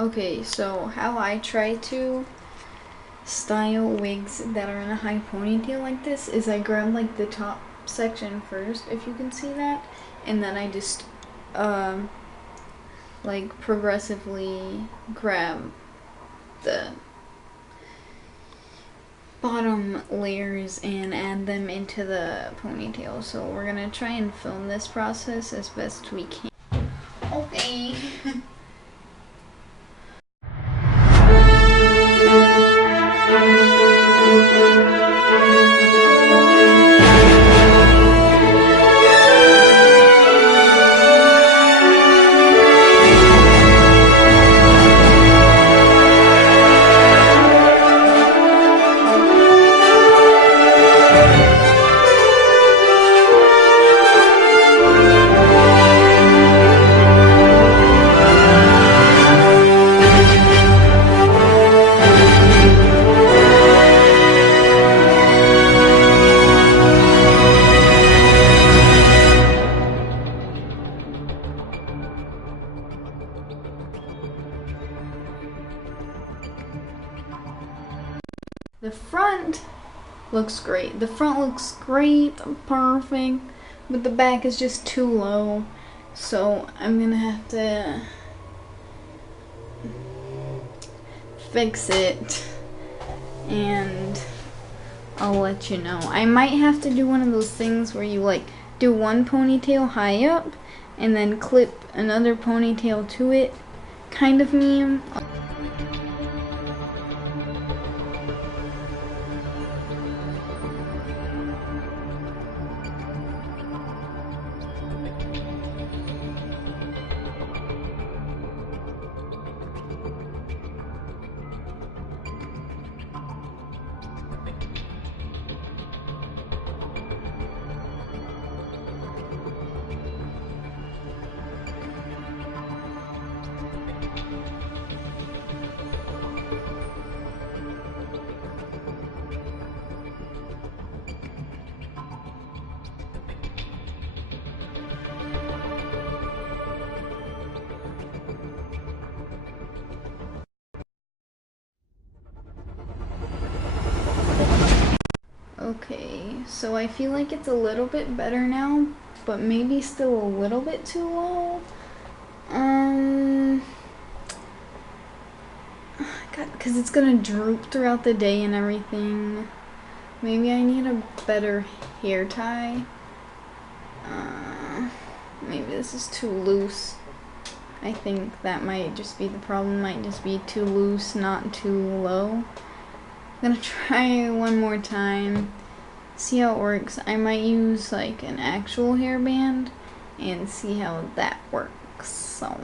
Okay, so how I try to style wigs that are in a high ponytail like this is I grab like the top section first, if you can see that, and then I just like progressively grab the bottom layers and add them into the ponytail. So we're gonna try and film this process as best we can. Okay. The front looks great. The front looks great, perfect, but the back is just too low. So I'm gonna have to fix it and I'll let you know. I might have to do one of those things where you like do one ponytail high up and then clip another ponytail to it kind of meme. Okay, so I feel like it's a little bit better now, but maybe still a little bit too low. Because it's gonna droop throughout the day and everything. Maybe I need a better hair tie. Maybe this is too loose. I think that might just be the problem. Might just be too loose, not too low. I'm gonna try one more time, see how it works. I might use like an actual hairband and see how that works. So